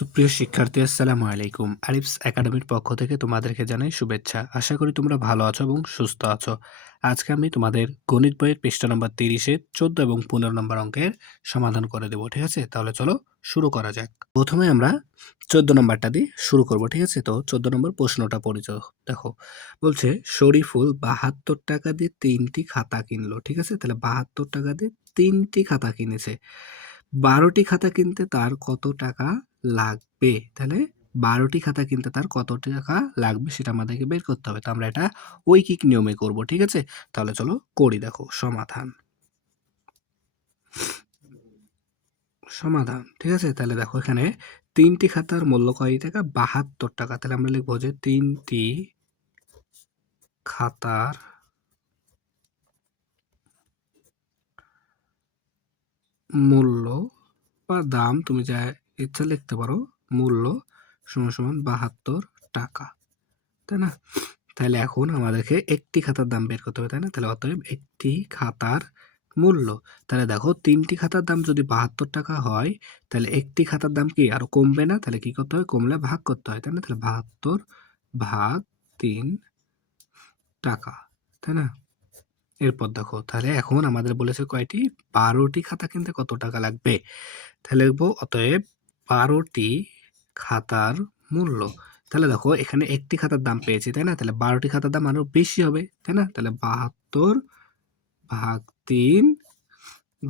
সুপ্রিয় শিক্ষার্থী, আসসালামু আলাইকুম। আরিফস একাডেমির পক্ষ থেকে তোমাদেরকে জানাই শুভেচ্ছা। আশা করি তোমরা ভালো আছো এবং সুস্থ আছো। আজকে আমি তোমাদের গণিত বইয়ের পৃষ্ঠা নম্বর ৩০ ১৪ এবং ১৫ নম্বর অঙ্কের সমাধান করে দেব। ঠিক আছে? তাহলে চলো শুরু করা যাক। প্রথমে আমরা ১৪ নম্বরটা দিয়ে শুরু করব। ঠিক আছে? তো ১৪ নম্বর প্রশ্নটা পড়ি দেখো। বলছে শরীফুল ৭২ টাকা দিয়ে ৩টি খাতা কিনলো। ঠিক আছে? তাহলে ৭২ টাকা দিয়ে ৩টি খাতা কিনেছে। ১২টি খাতা কিনতে তার কত টাকা লাগবে? তাহলে ১২টি খাতা কিনতে তার কত টাকা লাগবে সেটা আমাদেরকে বের করতে হবে। তো আমরা এটা ঐকিক নিয়মে করব। ঠিক আছে? তাহলে চলো করি। দেখো সমাধান। সমাধান। ঠিক আছে? তাহলে দেখো এখানে ৩টি খাতার মূল্য কয় টাকা? ৭২ টাকা। তাহলে আমরা লিখব যে ৩টি খাতার মূল্য বা দাম তুমি যা ইচ্ছা লিখতে পারো। মূল্য সমান ৭২ টাকা। তাই না? তাহলে এখন আমাদেরকে একটি খাতার দাম বের করতে হবে, তাই না? তাহলে অতএব একটি খাতার মূল্য। তাহলে দেখো ৩টি খাতার দাম যদি ৭২ টাকা হয়, তাহলে একটি খাতার দাম কি আরো কমবে না? তাহলে কি করতে হয়? কমলে ভাগ করতে হয়, তাই না? তাহলে ৭২ ভাগ ৩ টাকা, তাই না? এরপর দেখো তাহলে এখন আমাদের বলেছে কয়টি? ১২টি খাতা কিনতে কত টাকা লাগবে? তাহলে লিখবো অতএব ১২টি খাতার মূল্য। তাহলে দেখো এখানে একটি খাতার দাম পেয়েছি, তাই না? তাহলে ১২টি খাতার দাম আরো বেশি হবে, তাই না? তাহলে ৭২ ভাগ ৩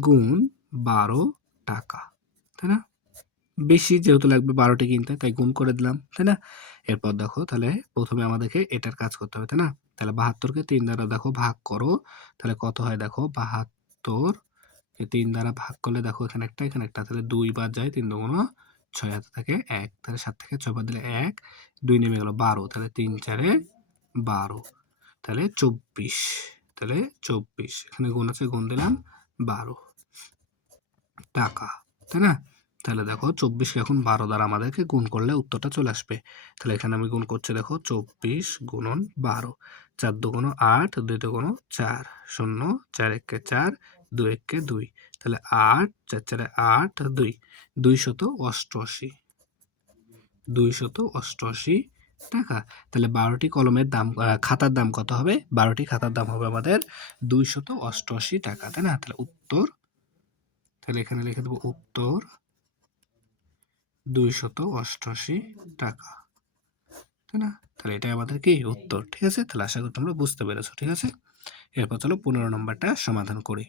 গুণ ১২ টাকা, তাই না? বেশি যেহেতু লাগবে ১২টি কিনতে, তাই গুণ করে দিলাম, তাই না? এরপর দেখো তাহলে প্রথমে আমাদেরকে এটার কাজ করতে হবে, তাই না? তাহলে ৭২ কে ৩ দ্বারা দেখো ভাগ করো, তাহলে কত হয় দেখো? ৭২ কে ৩ দ্বারা ভাগ করলে দেখো এখানে একটা এখানে একটা, তাহলে ২ বাদ যায়, ৩ দুগুণ ৬ হাতে থাকে ১, তাহলে ৭ থেকে ৬ বাদ দিলে ১, ২ নেমে গেল ১২, তাহলে ৩ ৪ ১২, তাহলে ২৪, তাহলে ২৪ এখানে গুণ আছে, গুণ দিলাম ১২ টাকা, তাই না? তাহলে দেখো ২৪ কে এখন ১২ দ্বারা আমাদেরকে গুণ করলে উত্তরটা চলে আসবে। তাহলে এখানে আমি গুণ করছি, দেখো ২৪ গুণন ১২, ৪ দুগুণ ৮, ২ দুগুণ ৪, ০ ৪ একে ৪, ২ একে ২, তাহলে ৮ ৪ ৪ ৮ ২, ২৮৮, ২৮৮ টাকা। তাহলে ১২টি কলমের দাম খাতার দাম কত হবে? ১২টি খাতার দাম হবে আমাদের ২৮৮ টাকা, তাই না? তাহলে উত্তর, তাহলে এখানে লিখে দেবো উত্তর ২৮৮ টাকা, তাই না? তাহলে এটাই আমাদের কি উত্তর। ঠিক আছে? তাহলে আশা করি তোমরা বুঝতে পেরেছো। ঠিক আছে? এরপর চলো ১৫ নম্বরটা সমাধান করি।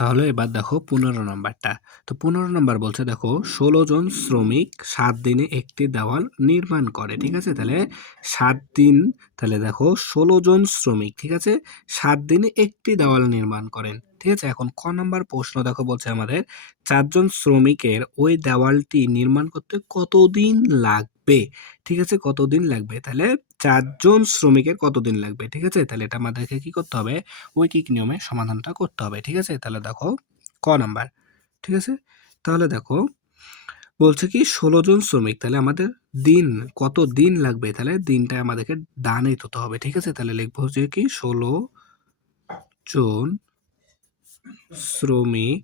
তাহলে এবার দেখো ১৫ নাম্বারটা। তো ১৫ নাম্বার বলছে দেখো ১৬ জন শ্রমিক ৭ দিনে একটি দেওয়াল নির্মাণ করে। ঠিক আছে? তাহলে ৭ দিন, তাহলে দেখো ১৬ জন শ্রমিক, ঠিক আছে? ৭ দিনে একটি দেওয়াল নির্মাণ করেন। ঠিক আছে? এখন ক নাম্বার প্রশ্ন দেখো বলছে আমাদের ৪ জন শ্রমিকের ওই দেওয়ালটি নির্মাণ করতে কতদিন লাগবে? ঠিক আছে? কতদিন লাগবে? তাহলে ৪ জন শ্রমিকের কতদিন লাগবে? ঠিক আছে? তাহলে এটা আমাদেরকে কি করতে হবে? ঐকিক নিয়মে সমাধানটা করতে হবে। ঠিক আছে? তাহলে দেখো ক নাম্বার। ঠিক আছে? তাহলে দেখো বলছে কি ১৬ জন শ্রমিক, তাহলে আমাদের দিন কত দিন লাগবে? তাহলে দিনটা আমাদেরকে ডানে হতে হবে। ঠিক আছে? তাহলে লিখবো যে কি ১৬ জন শ্রমিক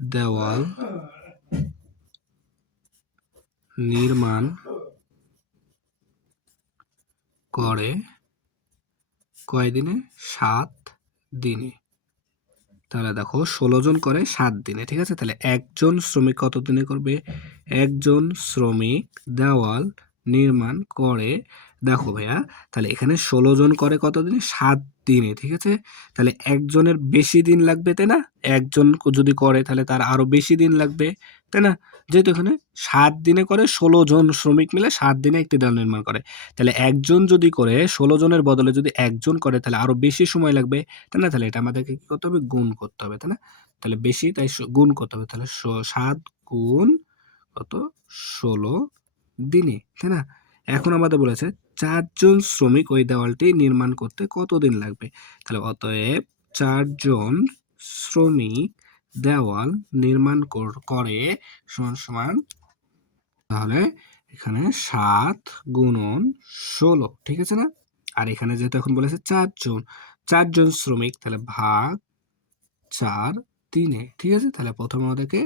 দেওয়াল নির্মাণ করে কয় দিনে? ৭ দিনে। তাহলে দেখো ১৬ জন করে ৭ দিনে। ঠিক আছে? তাহলে একজন শ্রমিক কত দিনে করবে? একজন শ্রমিক দেওয়াল নির্মাণ করে, দেখো ভাইয়া, তাহলে এখানে ১৬ জন করে কত দিনে? ৭ দিনে। ঠিক আছে? তাহলে একজনের বেশি দিন লাগবে, তাই না? একজন যদি করে তাহলে তার আরো বেশি দিন লাগবে, তাই না? যেহেতু এখানে ৭ দিনে করে ১৬ জন শ্রমিক মিলে ৭ দিনে একটি দেওয়াল নির্মাণ করে। তাহলে একজন যদি করে ১৬ জনের বদলে যদি একজন করে তাহলে আরো বেশি সময় লাগবে, তাই না? তাহলে এটা আমাদেরকে কি করতে হবে? গুণ করতে হবে, তাই না? তাহলে বেশি, তাই গুণ করতে হবে। তাহলে ৭ গুণ কত? ১৬ দিনে, তাই না? এখন আমাদের বলেছে ৪ জন শ্রমিক ওই দেওয়ালটি নির্মাণ করতে কতদিন লাগবে? তাহলে অতএব ৪ জন শ্রমিক দেওয়াল নির্মাণ করে সমান তাহলে এখানে ৭ গুণন ১৬, ঠিক আছে না? আর এখানে যেহেতু এখন বলেছে ৪ জন শ্রমিক, তাহলে ভাগ ৪ দিনে, ঠিক আছে? তাহলে প্রথমে আমাদেরকে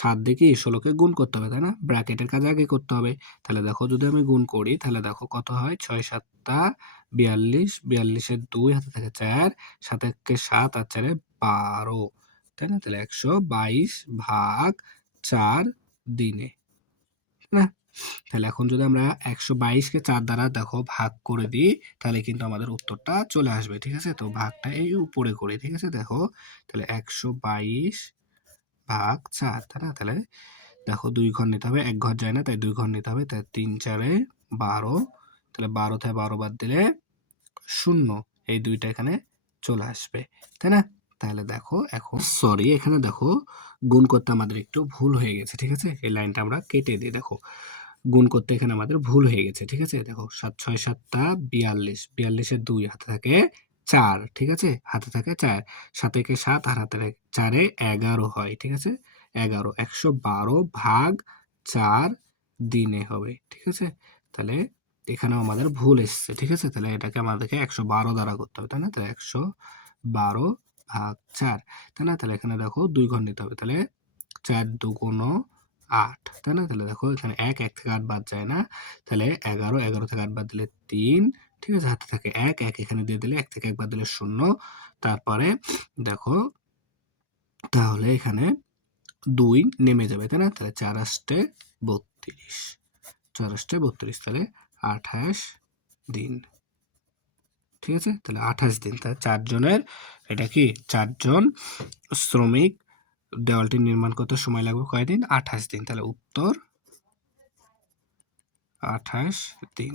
7 দিয়ে কি 16কে গুণ করতে হবে, তাই না? ব্র্যাকেটের কাজ আগে করতে হবে। তাহলে দেখো যদি আমি গুণ করি তাহলে দেখো কত হয়? 6 7 টা 42, 42 এর 2 হাতে থাকে 4, 7 একে 7 আর 4 এ 12, তাই না? তাহলে 122 ভাগ 4 দিনে, তাই না? তাহলে এখন যদি আমরা 122 কে 4 দ্বারা দেখো ভাগ করে দিই তাহলে কিন্তু আমাদের উত্তরটা চলে আসবে, ঠিক আছে? তো ভাগটা এই উপরে করি, ঠিক আছে? দেখো তাহলে 122 ভাগ 4, তাই না? তাহলে দেখো 2 ঘর নিতে হবে, 1 ঘর যায় না তাই 2 ঘর নিতে হবে, তাই 3 4 এ 12, তাহলে 12 থেকে 12 বাদ দিলে 0, এই 2টা এখানে চলে আসবে, তাই না? তাহলে দেখো এখন সরি এখানে দেখো গুণ করতে আমাদের একটু ভুল হয়ে গেছে, ঠিক আছে? এই লাইনটা আমরা কেটে দিই, দেখো গুণ করতে এখানে আমাদের ভুল হয়ে গেছে, ঠিক আছে? দেখো 7 6 7 টা 42, 42 এর 2 হাতে থাকে 4, ঠিক আছে? হাতে থাকে 4, 7 একে 7 আর হাতে 4 এ 11 হয়, ঠিক আছে? 11 112 ভাগ 4 দিনে হবে, ঠিক আছে? তাহলে এখানেও আমাদের ভুল এসছে, ঠিক আছে? তাহলে এটাকে আমাদেরকে 112 দ্বারা করতে হবে, তাই না? তাহলে 112 ভাগ 4, তাই না? তাহলে এখানে দেখো 2 ঘর নিতে হবে, তাহলে 4 2 8, তাই না? তাহলে দেখো এখানে 1 থেকে 8 বাদ যায় না, তাহলে 11 থেকে 8 বাদ দিলে 3, ঠিক আছে? হাতে থাকে 1 এখানে দিয়ে দিলে 1 থেকে 1 বাদ দিলে 0, তারপরে দেখো তাহলে এখানে 2 নেমে যাবে, তাই না? তাহলে 4 8 32, 4 8 32, তাহলে 28 দিন, ঠিক আছে? তাহলে 28 দিন, তাহলে 4 জনের এটা কি 4 জন শ্রমিক দেওয়ালটি নির্মাণ করতে সময় লাগবে কয়দিন? 28 দিন। তাহলে উত্তর 28 দিন,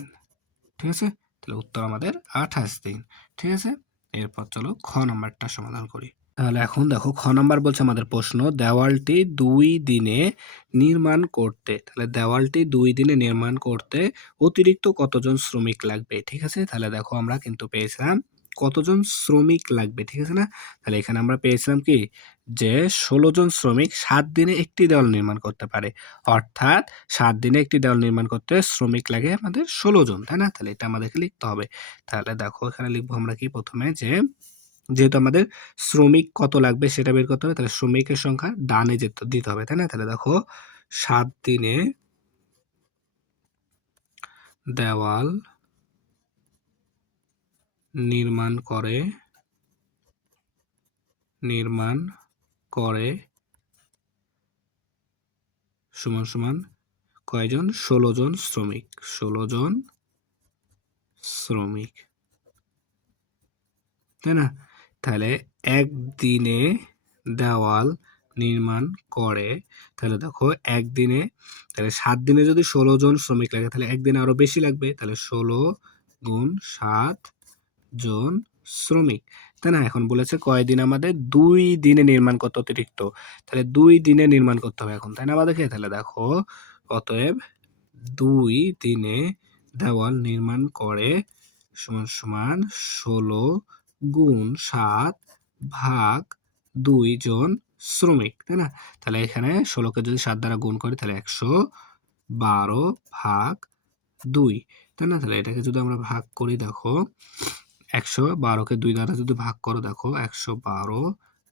ঠিক আছে? তাহলে উত্তর আমাদের 28 দিন, ঠিক আছে? এরপর চলো খ নাম্বারটা সমাধান করি। তাহলে এখন দেখো খ নাম্বার বলছে আমাদের প্রশ্ন, দেওয়ালটি 2 দিনে নির্মাণ করতে, তাহলে দেওয়ালটি 2 দিনে নির্মাণ করতে অতিরিক্ত কতজন শ্রমিক লাগবে, ঠিক আছে? তাহলে দেখো আমরা কিন্তু পেয়েছিলাম কতজন শ্রমিক লাগবে, ঠিক আছে না? তাহলে এখানে আমরা পেয়েছিলাম কি যে 16 জন শ্রমিক 7 দিনে একটি দেওয়াল নির্মাণ করতে পারে, অর্থাৎ 7 দিনে একটি দেওয়াল নির্মাণ করতে শ্রমিক লাগে আমাদের 16 জন, তাই না? তাহলে এটা আমাদেরকে লিখতে হবে। তাহলে দেখো এখানে লিখবো আমরা কি প্রথমে যে যেহেতু আমাদের শ্রমিক কত লাগবে সেটা বের করতে হবে, তাহলে শ্রমিকের সংখ্যা ডানে দিতে হবে, তাই না? তাহলে দেখো 7 দিনে দেওয়াল নির্মাণ করে সমান সমান কয়জন? 16 জন শ্রমিক, 16 জন শ্রমিক, তাই না? তাহলে একদিনে দেওয়াল নির্মাণ করে, তাহলে দেখো একদিনে, তাহলে 7 দিনে যদি 16 জন শ্রমিক লাগে তাহলে একদিনে আরো বেশি লাগবে, তাহলে 16 গুণ 7 জন শ্রমিক, তাই না? এখন বলেছে কয়দিন আমাদের 2 দিনে নির্মাণ করতে অতিরিক্ত, তাহলে 2 দিনে নির্মাণ করতে হবে এখন, তাই না আমাদেরকে? তাহলে দেখো অতএব 2 দিনে দেওয়াল নির্মাণ করে সমান সমান 16 গুণ 7 ভাগ 2 জন শ্রমিক, তাই না? তাহলে এখানে 16কে যদি 7 দ্বারা গুণ করি তাহলে 112 ভাগ 2, তাই না? তাহলে এটাকে যদি আমরা ভাগ করি দেখো 112কে 2 দ্বারা যদি ভাগ করো দেখো 112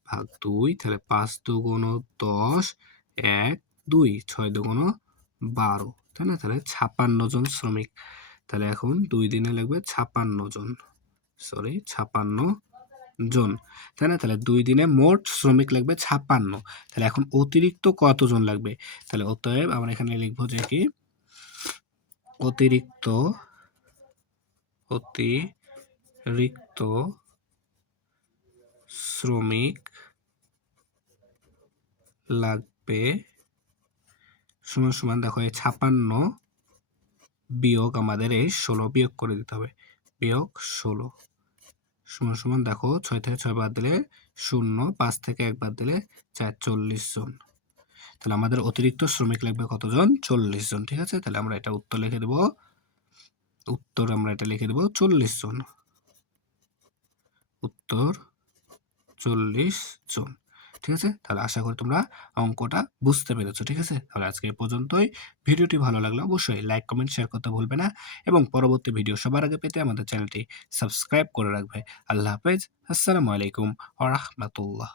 ভাগ 2, তাহলে 5 2 10, 1 2, 6 2 12, তাই না? তাহলে 56 জন শ্রমিক, তাহলে এখন 2 দিনে লাগবে 56 জন, 56 জন, তাই না? তাহলে 2 দিনে মোট শ্রমিক লাগবে 56, তাহলে এখন অতিরিক্ত কতজন লাগবে? তাহলে অতএব আমরা এখানে লিখবো যে কি অতিরিক্ত শ্রমিক লাগবে সমান সমান দেখো এই 56 বিয়োগ আমাদের এই 16 বিয়োগ করে দিতে হবে, বিয়োগ 16 সমান সমান দেখো 6 থেকে 6 বাদ দিলে 0, 5 থেকে 1 বাদ দিলে 4, 40 জন, তাহলে আমাদের অতিরিক্ত শ্রমিক লাগবে কতজন? 40 জন, ঠিক আছে? তাহলে আমরা এটা উত্তর লিখে দেব, আমরা এটা লিখে দেব 40 জন, উত্তর 40 জন, ঠিক আছে? তাহলে আশা করি তোমরা অঙ্কটা বুঝতে পেরেছো, ঠিক আছে? তাহলে আজকে এই পর্যন্তই। ভিডিওটি ভালো লাগলে অবশ্যই লাইক কমেন্ট শেয়ার করতে ভুলবে না এবং পরবর্তী ভিডিও সবার আগে পেতে আমাদের চ্যানেলটি সাবস্ক্রাইব করে রাখবে। আল্লাহ হাফেজ, আসসালামু আলাইকুম ওয়া রাহমাতুল্লাহ।